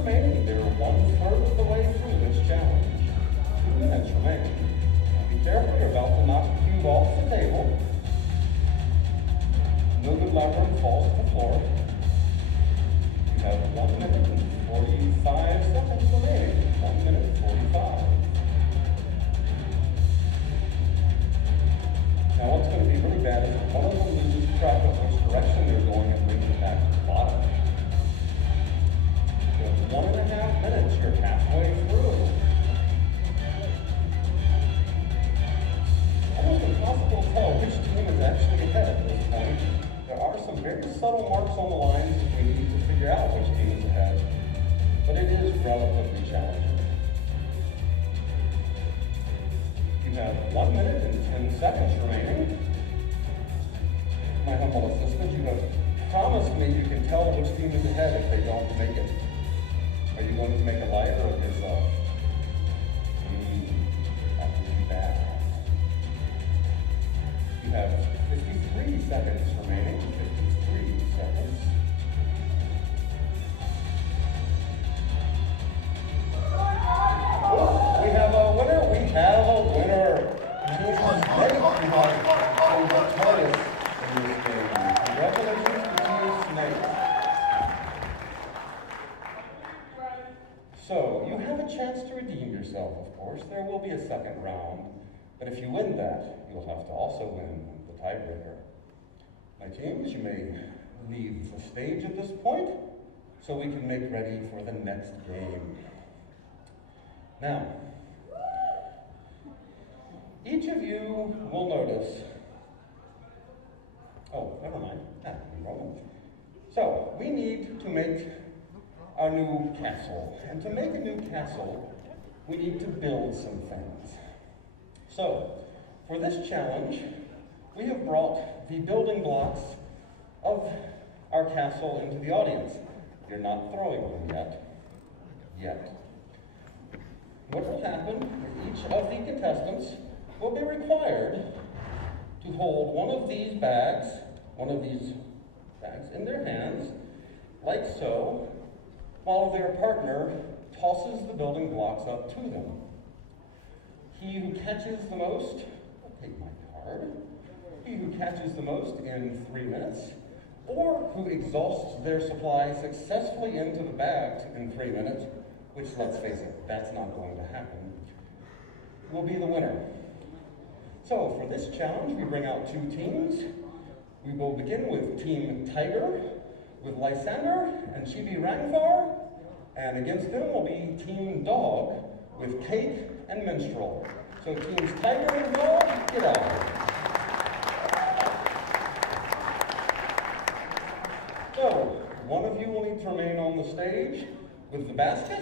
remaining. They're 1/3 of the way through this challenge. 2 minutes remaining. Now be careful, you're about to knock the cube off the table. No good lever and falls to the floor. You have 1 minute and 45 seconds remaining. 1 minute 45. Now what's going to be really bad is if one of them loses track of which direction they're going and brings it back to the bottom. You have 1.5 minutes, you're halfway through. Almost impossible to tell which team is actually ahead at this point. There are some very subtle marks on the lines that we need to figure out which team is ahead, but it is relatively challenging. You have 1 minute and 10 seconds remaining. My humble assistant, you have promised me you can tell which team is ahead if they don't make it. Are you going to make a liar of yourself? That would be bad. You have 53 seconds remaining. 53 seconds. Oh, we have a winner. We have a winner. Congratulations to Team Snake. So, you have a chance to redeem yourself, of course. There will be a second round, but if you win that, you'll have to also win the tiebreaker. My teams, you may leave the stage at this point, so we can make ready for the next game. Now, each of you will notice, oh, never mind, so, we need to make our new castle. And to make a new castle, we need to build some things. So, for this challenge, we have brought the building blocks of our castle into the audience. You're not throwing them yet. What will happen is each of the contestants will be required to hold one of these bags in their hands, like so, while their partner tosses the building blocks up to them. He who catches the most, I'll take my card, he who catches the most in 3 minutes, or who exhausts their supply successfully into the bags in 3 minutes, which, let's face it, that's not going to happen, will be the winner. So, for this challenge, we bring out 2 teams. We will begin with Team Tiger, with Lysander and Chibi Rangvar, and against them will be Team Dog, with Cake and Minstrel. So teams Tiger and Dog, get out of here. So, one of you will need to remain on the stage with the basket.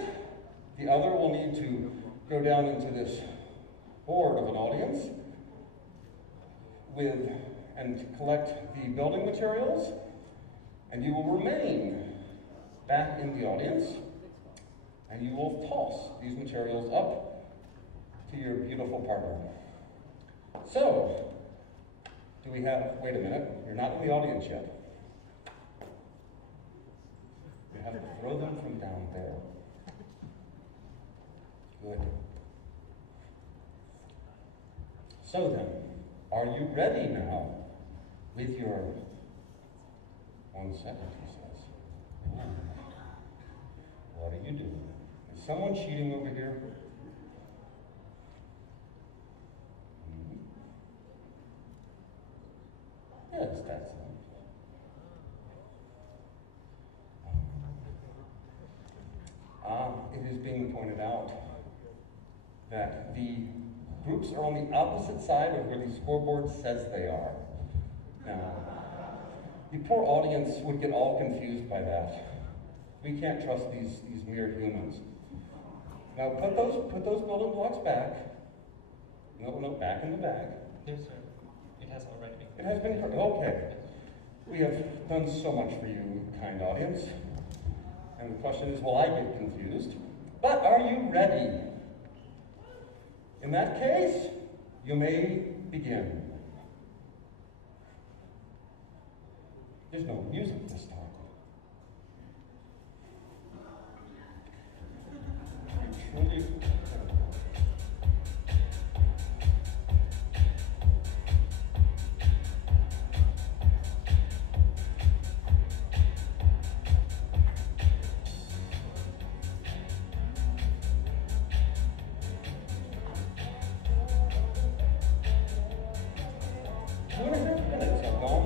The other will need to go down into this board of an audience and collect the building materials, and you will remain back in the audience, and you will toss these materials up to your beautiful partner. So, wait a minute, you're not in the audience yet. You have to throw them from down there. Good. So then, are you ready now with your 1 second, he says. What are you doing? Is someone cheating over here? Yes, that's them. It is being pointed out that the groups are on the opposite side of where the scoreboard says they are. Now, the poor audience would get all confused by that. We can't trust these mere humans. Now, put those building blocks back. No, back in the bag. Yes, sir. It has already been. It has been, okay. We have done so much for you, kind audience. And the question is, will I get confused? But are you ready? In that case, you may begin. There's no music this time.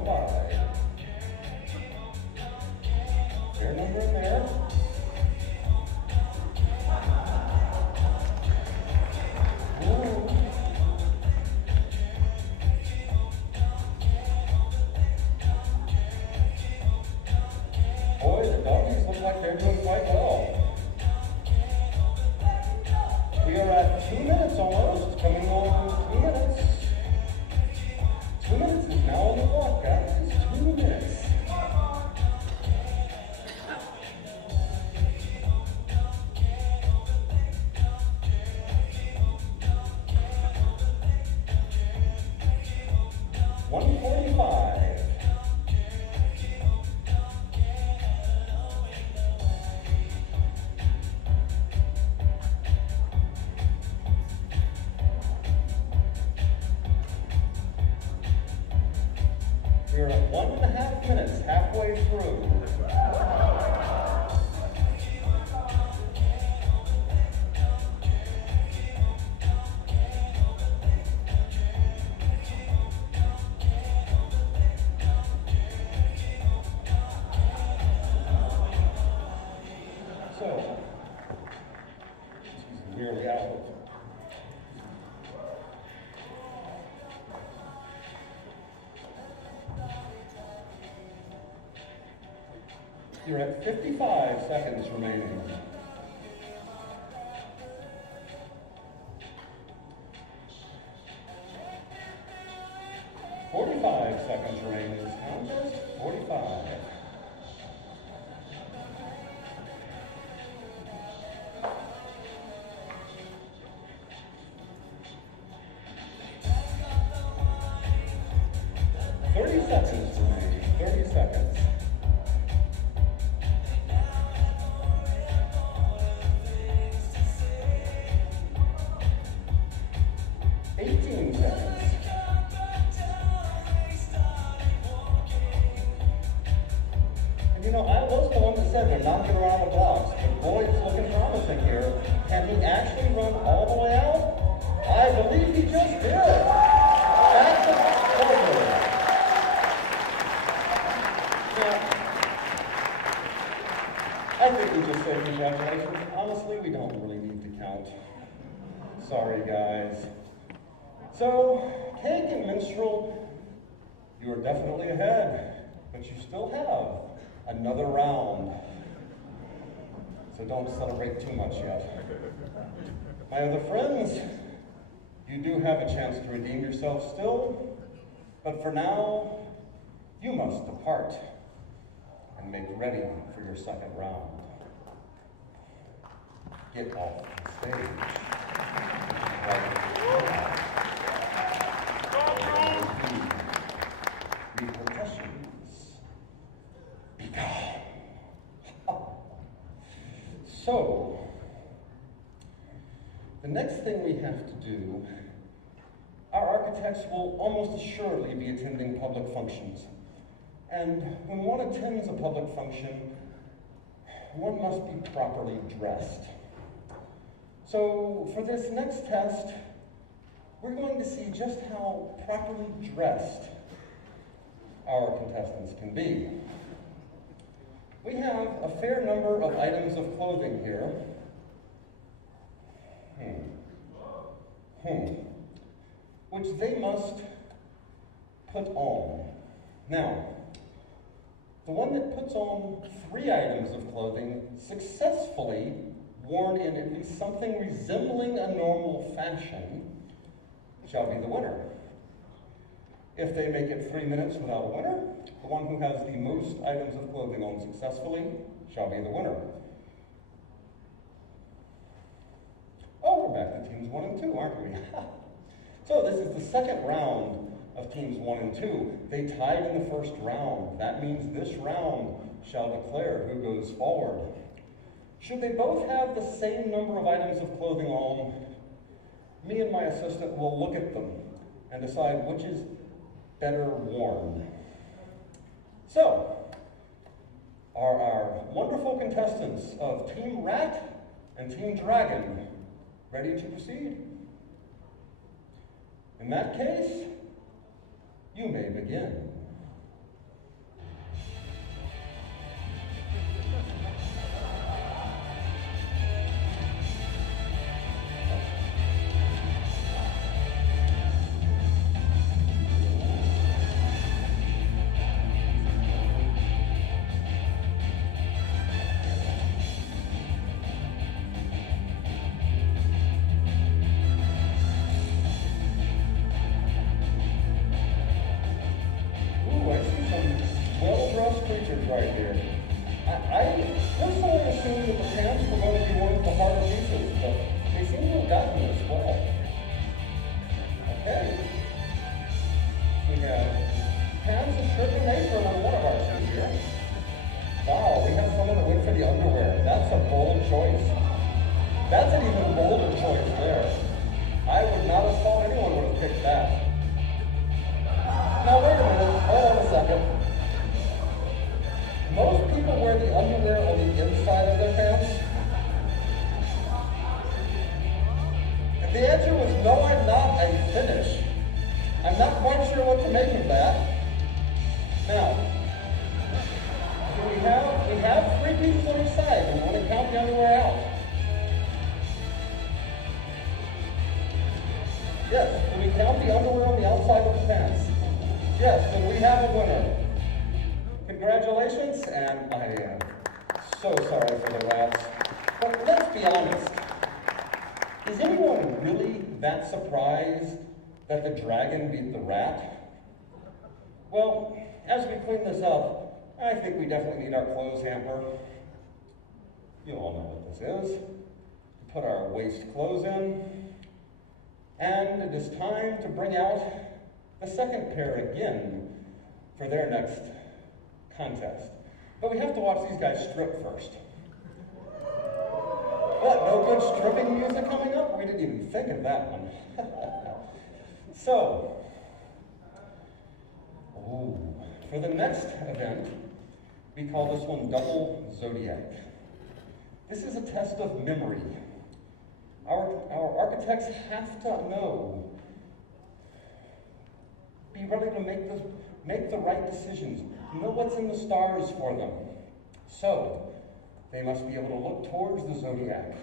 105. Fair number in there. Ooh. Boy, the doggies look like they're doing quite well. We are at 2 minutes almost, coming on 2 minutes. 2 minutes is now on the clock, guys. 2 minutes. We're at 1.5 minutes, halfway through. So, she's nearly out. You're at 55 seconds remaining. $45 seconds remaining this time, just 45. Seconds remaining. 30 seconds. You know, I was the one that said they're knocking around the blocks, but boy, it's looking promising here. Can he actually run all the way out? I believe he just did. That's the quarter. Now, I think we just say congratulations. Honestly, we don't really need to count. Sorry, guys. So, Cake and Minstrel, you are definitely ahead, but you still have another round. So don't celebrate too much yet. My other friends, you do have a chance to redeem yourself still, but for now, you must depart and make ready for your second round. Get off the stage. Repercussions. So, the next thing we have to do, our architects will almost assuredly be attending public functions. And when one attends a public function, one must be properly dressed. So, for this next test, we're going to see just how properly dressed our contestants can be. We have a fair number of items of clothing here. Which they must put on. Now, the one that puts on 3 items of clothing successfully worn in at least something resembling a normal fashion shall be the winner. If they make it 3 minutes without a winner, the one who has the most items of clothing on successfully shall be the winner. Oh, we're back to teams 1 and 2, aren't we? So this is the second round of teams 1 and 2. They tied in the first round. That means this round shall declare who goes forward. Should they both have the same number of items of clothing on, me and my assistant will look at them and decide which is better worn. So, are our wonderful contestants of Team Rat and Team Dragon ready to proceed? In that case, you may begin. creatures right here. I personally assumed that the pants were going to be one of the harder pieces, but they seem to have gotten this well. Okay. We have pants and shirt and apron on one of our shoes here. Wow, we have someone that went for the underwear. That's a bold choice. That's an even bolder choice there. I would not have thought anyone would have picked that. Now wait a minute, hold on a second. Most people wear the underwear on the inside of their pants. And the answer was no, I'm not a finish. I'm not quite sure what to make of that. Now, we have 3 pieces on each side, and we're going to count the underwear out. Yes, can we count the underwear on the outside of the pants? Yes, then we have a winner. Congratulations, and I am so sorry for the rats. But let's be honest. Is anyone really that surprised that the dragon beat the rat? Well, as we clean this up, I think we definitely need our clothes hamper. You all know what this is. We put our waist clothes in, and it is time to bring out the second pair again for their next contest. But we have to watch these guys strip first. What, no good stripping music coming up? We didn't even think of that one. So, for the next event, we call this one Double Zodiac. This is a test of memory. Our architects have to know, be ready to make the right decisions, know what's in the stars for them. So, they must be able to look towards the zodiac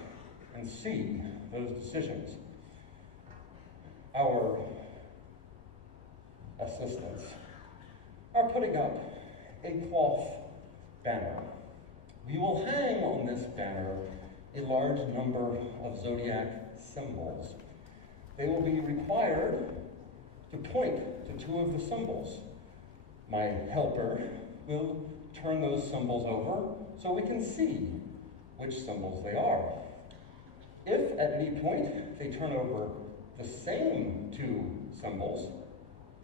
and see those decisions. Our assistants are putting up a cloth banner. We will hang on this banner a large number of zodiac symbols. They will be required to point to 2 of the symbols. My helper will turn those symbols over so we can see which symbols they are. If at any point they turn over the same 2 symbols,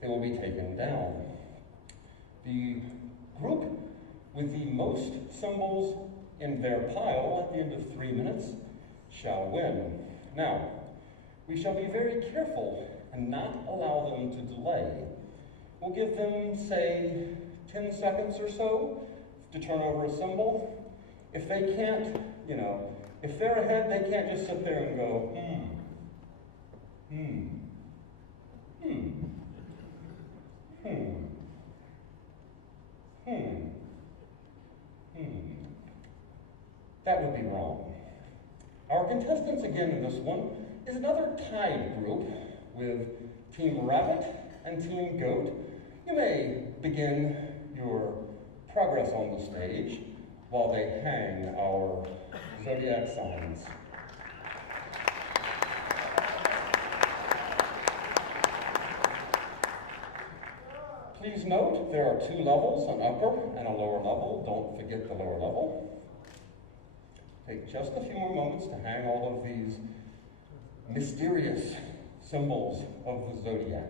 they will be taken down. The group with the most symbols in their pile at the end of 3 minutes shall win. Now, we shall be very careful and not allow them to delay. We'll give them, say, 10 seconds or so to turn over a symbol. If they can't, if they're ahead, they can't just sit there and go, That would be wrong. Our contestants again in this one is another tied group with Team Rabbit and Team Goat. You may begin your progress on the stage while they hang our zodiac signs. Please note there are 2 levels, an upper and a lower level. Don't forget the lower level. Take just a few more moments to hang all of these mysterious symbols of the zodiac.